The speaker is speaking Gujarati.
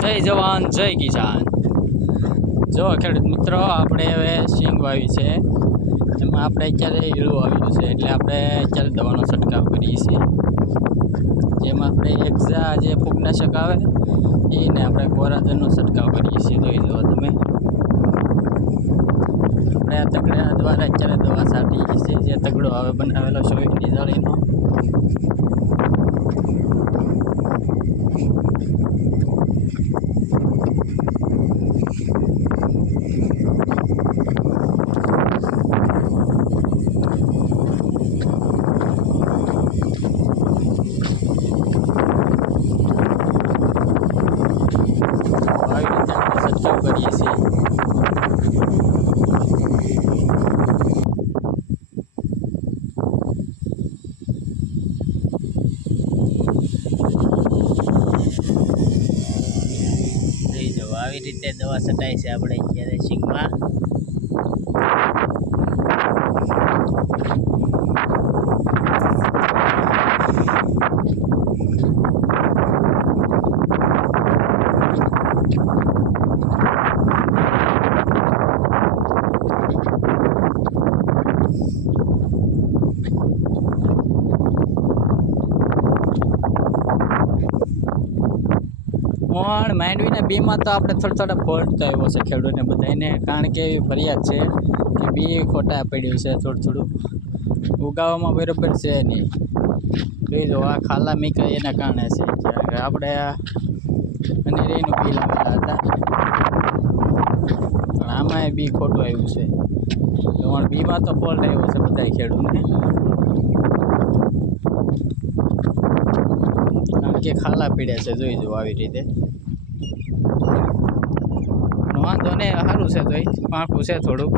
જય જવાન જય કિસાન। જો ખેડૂત મિત્રો, આપણે હવે સિંગ વાવી છે, એમાં આપણે અત્યારે ઈળું આવ્યું છે, એટલે આપણે અત્યારે દવાનો છંટકાવ કરીએ છીએ। જેમાં આપણે એક્ઝા જે ફૂગનાશક આવે એને આપણે કોરાજનનો છંટકાવ કરીએ છીએ। જોઈ જુઓ તમે, આપણે આ તગડા દ્વારા અત્યારે દવા છાંટીએ છીએ, જે તગડો આવે બનાવેલો સોયની જાળીનો। આવી રીતે આપણે છંટકાવ કરીએ છીએ। જોઈ જુઓ, આવી રીતે દવા છટાય છે આપણે અત્યારે સિંગમાં। પણ માંડવીના બીમાં તો આપણે થોડા ફોલ્ટ તો આવ્યો છે ખેડૂતને બધાને, કારણ કે એવી ફરિયાદ છે કે બી ખોટા પડ્યું છે, થોડું ઉગાવામાં બરાબર છે નહીં। જોઈ લો, આ ખાલા મીકા એના કારણે છે કે આપણે અનેરીનું બી લાવેલા હતા, પણ આમાં બી ખોટું આવ્યું છે। પણ બીમાં તો ફોલ્ટ આવ્યો છે બધા ખેડૂતને, કારણ કે ખાલા પીડ્યા છે। જોઈ જુઓ આવી રીતે, વાંધો ને સારું છે, તો પાંખું છે થોડુંક,